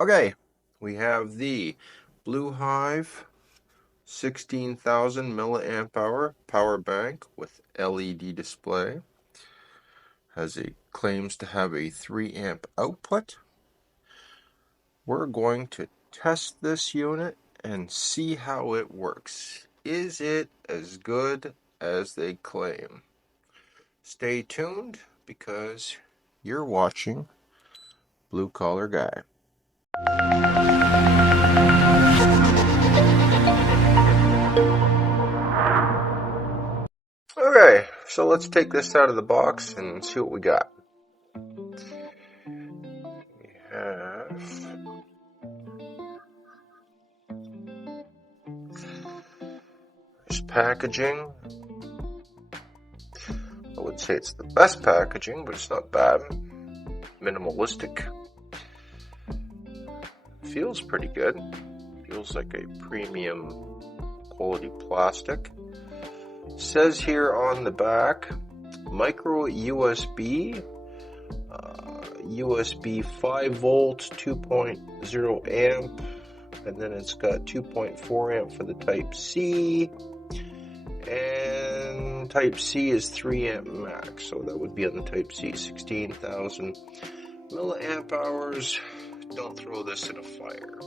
Okay, we have the Blue Hive 16,000 milliamp hour power bank with LED display. Claims to have a 3 amp output. We're going to test this unit and see how it works. Is it as good as they claim? Stay tuned because you're watching Blue Collar Guy. Okay, so let's take this out of the box and see what we got. We have this packaging. I would say it's the best packaging, but it's not bad. Minimalistic. Feels pretty good. Feels like a premium quality plastic. Says here on the back, micro USB, USB 5 volt, 2.0 amp, and then it's got 2.4 amp for the Type C, and Type C is 3 amp max, so that would be on the Type C, 16,000 milliamp hours. Don't throw this in a fire.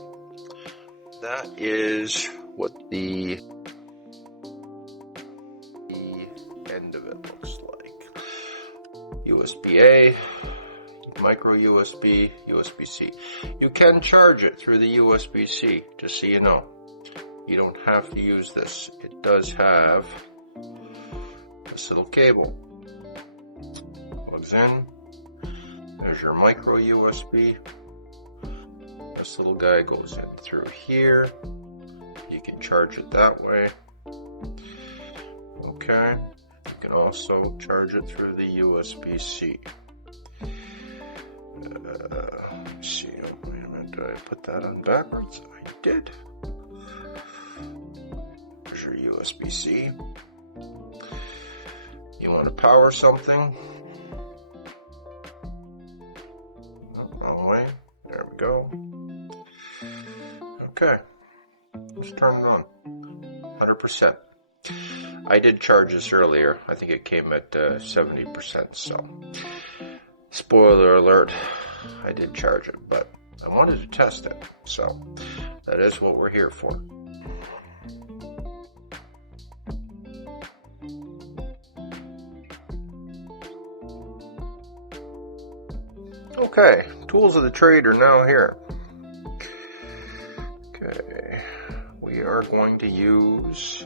That is what the end of it looks like. USB-A, micro USB, USB-C. You can charge it through the USB-C, just so you know. You don't have to use this. It does have this little cable. Plugs in. There's your micro USB. This little guy goes in through here. You can charge it that way. Okay. You can also charge it through the USB-C. Let's see. Oh, wait a minute. Did I put that on backwards? I did. There's your USB-C. You want to power something? Oh, wrong way. There we go. Okay. Let's turn it on. 100%. I did charge this earlier. I think it came at 70%, so spoiler alert, I did charge it, but I wanted to test it, so that is what we're here for. Okay, tools of the trade are now here. Okay, we are going to use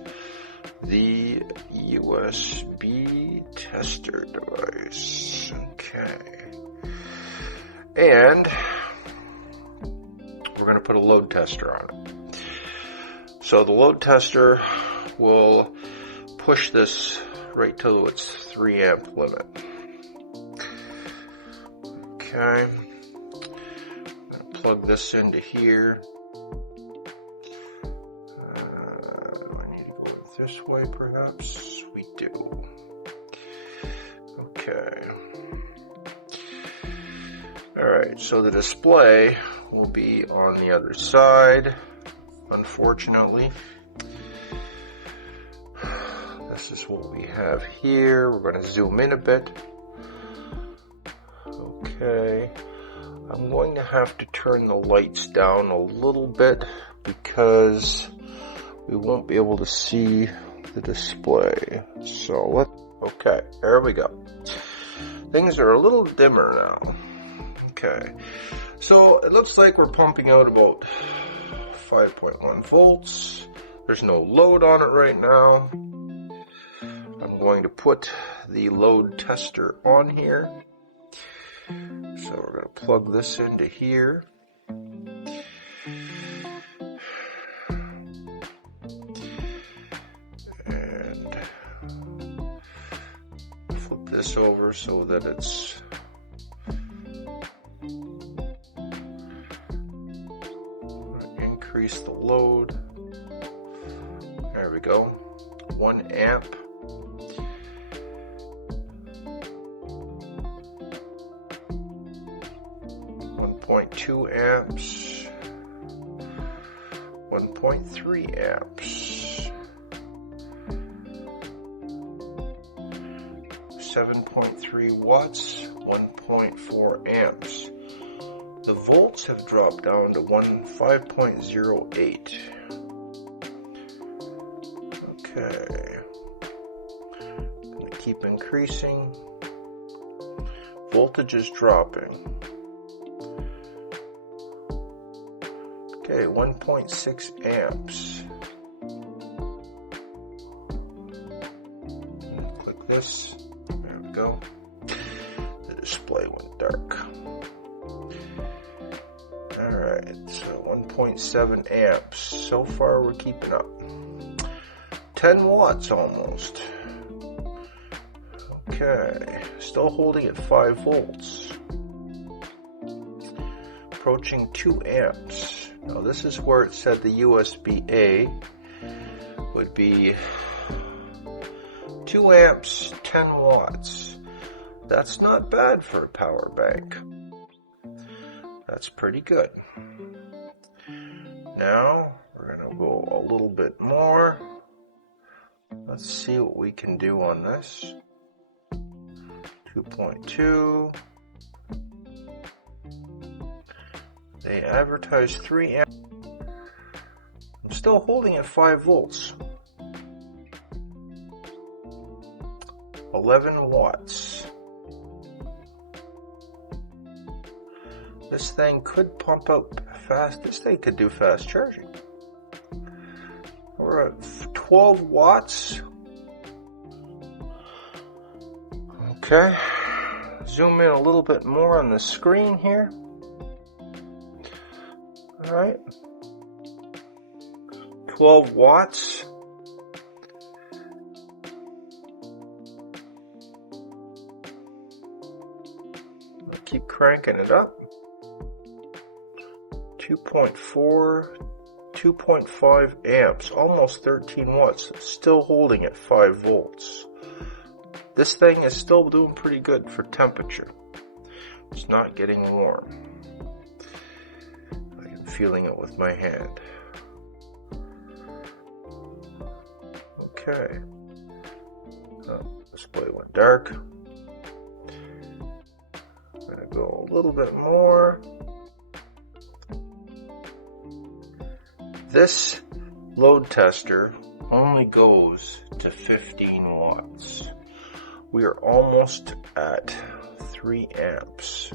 the USB tester device. Okay. And we're going to put a load tester on it. So the load tester will push this right to its 3 amp limit. Okay. I'm going to plug this into here. This way, perhaps? We do. Okay. Alright, so the display will be on the other side, unfortunately. This is what we have here. We're going to zoom in a bit. Okay. I'm going to have to turn the lights down a little bit because we won't be able to see the display. So okay, there we go. Things are a little dimmer now. Okay, so it looks like we're pumping out about 5.1 volts. There's no load on it right now. I'm going to put the load tester on here. So we're going to plug this into here. This over so that it's increase the load. There we go. 1 amp. 1.2 1.2 amps, 1.3 amps, 7.3 watts, 1.4 amps. The volts have dropped down to 5.08. Okay. Gonna keep increasing. Voltage is dropping. Okay, 1.6 amps. Click this. There we go. The display went dark. Alright, so 1.7 amps. So far we're keeping up. 10 watts almost. Okay, still holding at 5 volts. Approaching 2 amps. Now this is where it said the USB-A would be 2 amps, 10 watts. That's not bad for a power bank. That's pretty good. Now we're going to go a little bit more. Let's see what we can do on this. 2.2. They advertise 3 amps. I'm still holding at 5 volts. 11 watts. This thing could pump up fast. This thing could do fast charging. We're at 12 watts. Okay. Zoom in a little bit more on the screen here. Alright. 12 watts. I'll keep cranking it up. 2.4, 2.5 amps, almost 13 watts, still holding at 5 volts. This thing is still doing pretty good for temperature. It's not getting warm. I am feeling it with my hand. Okay. Oh, display went dark. I'm going to go a little bit more. This load tester only goes to 15 watts. We are almost at 3 amps.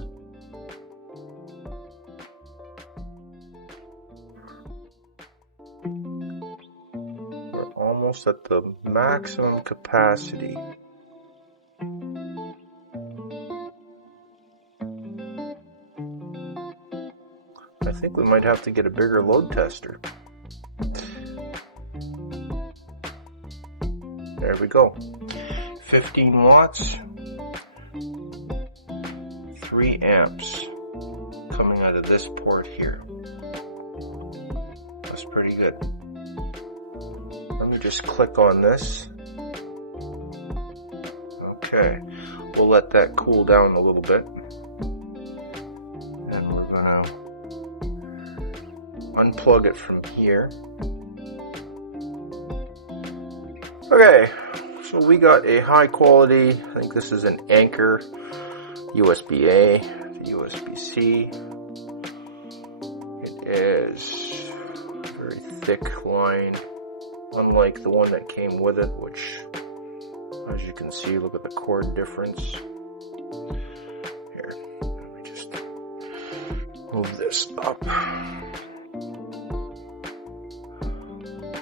We're almost at the maximum capacity. I think we might have to get a bigger load tester. There we go. 15 watts, 3 amps coming out of this port here. That's pretty good. Let me just click on this. Okay, we'll let that cool down a little bit. And we're gonna unplug it from here. Okay, so we got a high quality, I think this is an Anchor USB-A to USB-C. It is a very thick line, unlike the one that came with it, which, as you can see, look at the cord difference. Here, let me just move this up.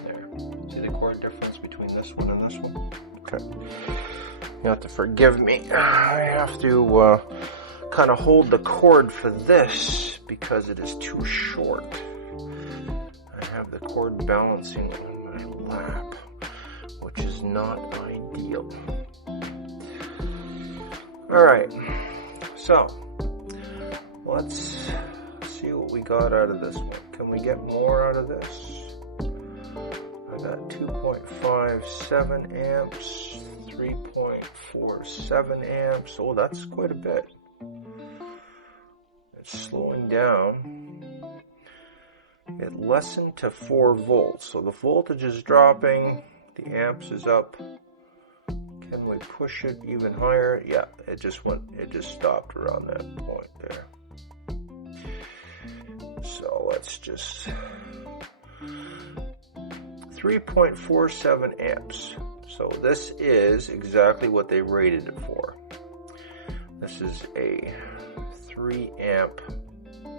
There, see the cord difference between this one and this one? Okay. You have to forgive me. I have to kind of hold the cord for this because it is too short. I have the cord balancing on my lap, which is not ideal. Alright, so let's see what we got out of this one. Can we get more out of this? I got 2.57 amps, 3.47 amps. Oh, that's quite a bit. it's slowing down at less than to 4 volts. So the voltage is dropping, the amps is up. Can we push it even higher? Yeah, it just stopped around that point there. So let's just 3.47 amps. So this is exactly what they rated it for. This is a 3 amp, a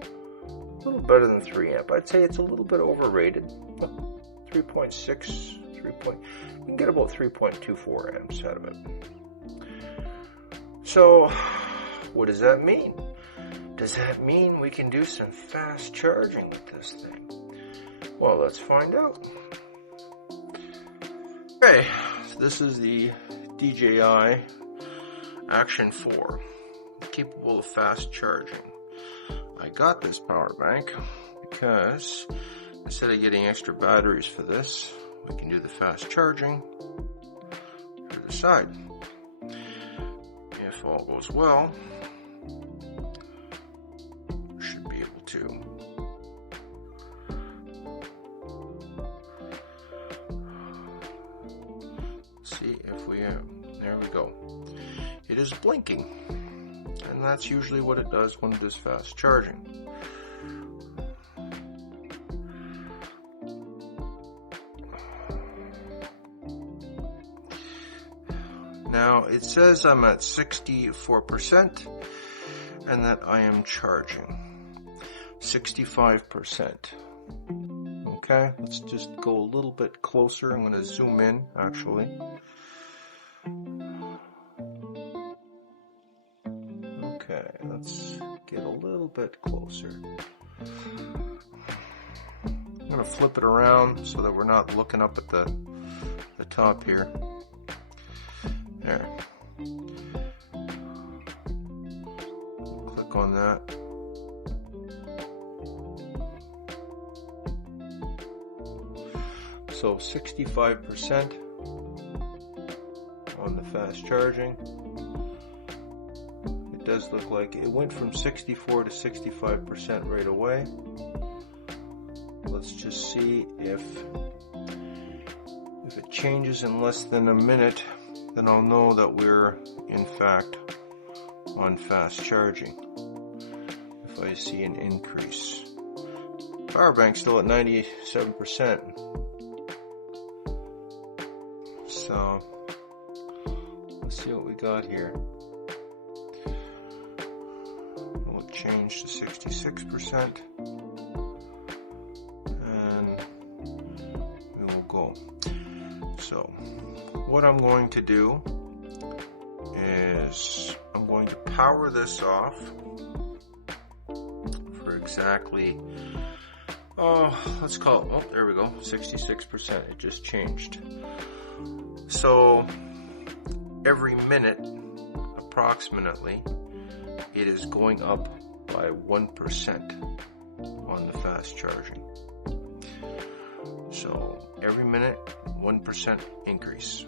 little better than 3 amp. I'd say it's a little bit overrated. 3.6, you can get about 3.24 amps out of it. So what does that mean? Does that mean we can do some fast charging with this thing? Well, let's find out. Okay, so this is the DJI Action 4, capable of fast charging. I got this power bank because instead of getting extra batteries for this, we can do the fast charging through the side. If all goes well, we should be able to. See if we there we go. It is blinking, and that's usually what it does when it is fast charging. Now it says I'm at 64% and that I am charging 65%. Okay, let's just go a little bit closer. I'm going to zoom in actually. Okay, let's get a little bit closer. I'm going to flip it around so that we're not looking up at the top here. There. Click on that. So 65% on the fast charging. It does look like it went from 64 to 65% right away. Let's just see if it changes in less than a minute, then I'll know that we're in fact on fast charging. If I see an increase. Power bank's still at 97%. So let's see what we got here. We'll change to 66% and we will go. So what I'm going to do is I'm going to power this off for exactly, let's call it, there we go, 66%. It just changed. So every minute approximately it is going up by 1% on the fast charging. So every minute 1% increase.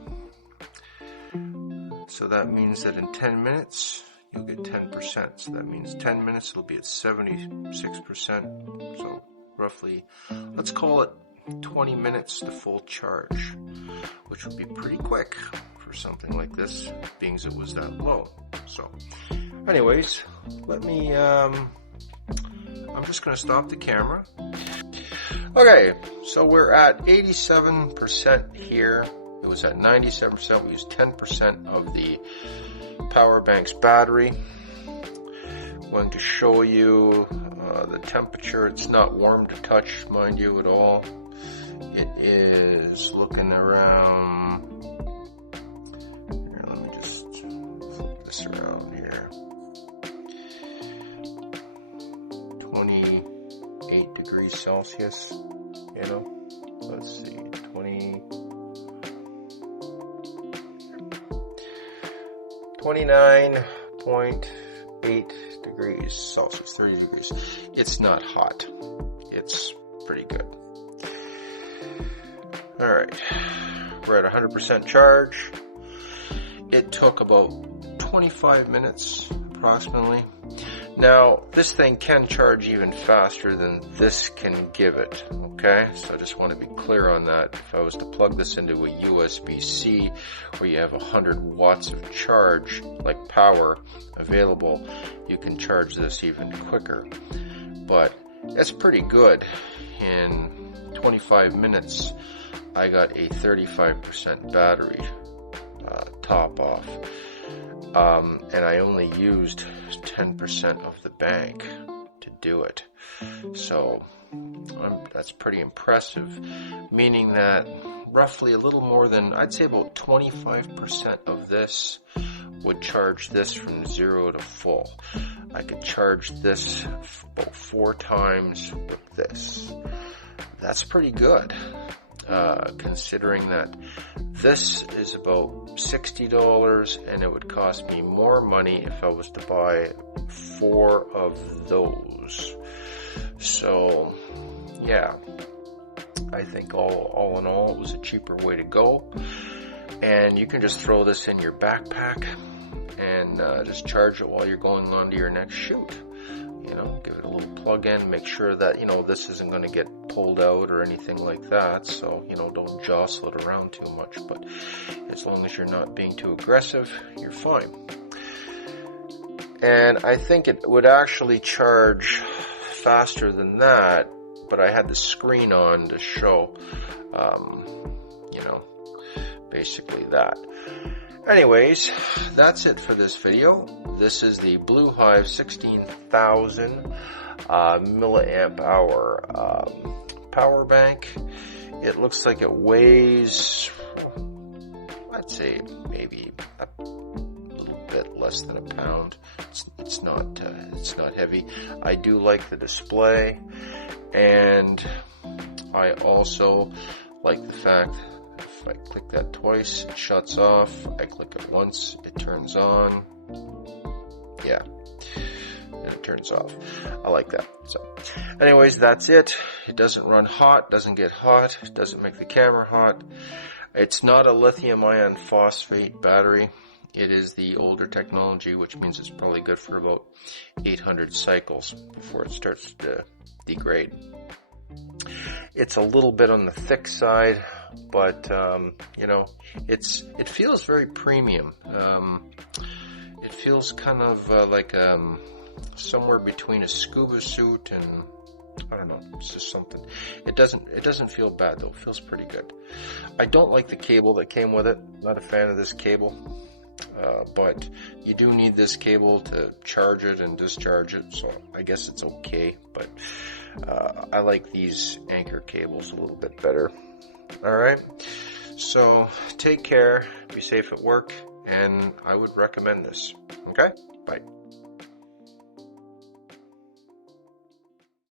So that means that in 10 minutes you'll get 10%. So that means 10 minutes it'll be at 76%. So roughly, let's call it 20 minutes to full charge, which would be pretty quick for something like this, being as it was that low. So anyways, let me I'm just going to stop the camera. Okay, so we're at 87% here. It was at 97%. We used 10% of the power bank's battery. I'm going to show you the temperature. It's not warm to touch, mind you, at all. It is looking around, here, let me just flip this around here, 28 degrees Celsius, you know, let's see, 29.8 degrees Celsius, 30 degrees. It's not hot, it's pretty good. Alright, we're at 100% charge. It took about 25 minutes approximately. Now, this thing can charge even faster than this can give it, okay? So I just want to be clear on that. If I was to plug this into a USB-C where you have 100 watts of charge, like power available, you can charge this even quicker. But that's pretty good. In 25 minutes, I got a 35% battery top off. And I only used 10% of the bank to do it. So that's pretty impressive, meaning that roughly a little more than, I'd say about 25% of this would charge this from 0 to full. I could charge this about 4 times with this. That's pretty good. Considering that this is about $60 and it would cost me more money if I was to buy 4 of those. So yeah, I think all in all it was a cheaper way to go, and you can just throw this in your backpack and just charge it while you're going on to your next shoot. You know, give it a little plug in, make sure that, you know, this isn't going to get pulled out or anything like that. So, you know, don't jostle it around too much, but as long as you're not being too aggressive, you're fine. And I think it would actually charge faster than that, but I had the screen on to show, you know, basically that. Anyways, that's it for this video. This is the Blue Hive 16,000 milliamp hour power bank. It looks like it weighs, I'd say maybe a little bit less than a pound. It's not heavy. I do like the display, and I also like the fact if I click that twice, it shuts off. I click it once, it turns on. Yeah, and it turns off. I like that. So anyways, that's it. It doesn't run hot, doesn't get hot, it doesn't make the camera hot. It's not a lithium ion phosphate battery. It is the older technology, which means it's probably good for about 800 cycles before it starts to degrade. It's a little bit on the thick side, but you know, it feels very premium. It feels kind of like somewhere between a scuba suit and, I don't know, it's just something. It doesn't feel bad though. It feels pretty good. I don't like the cable that came with it. Not a fan of this cable. But you do need this cable to charge it and discharge it, so I guess it's okay. But I like these anchor cables a little bit better. Alright, so take care, be safe at work, and I would recommend this. Okay, bye.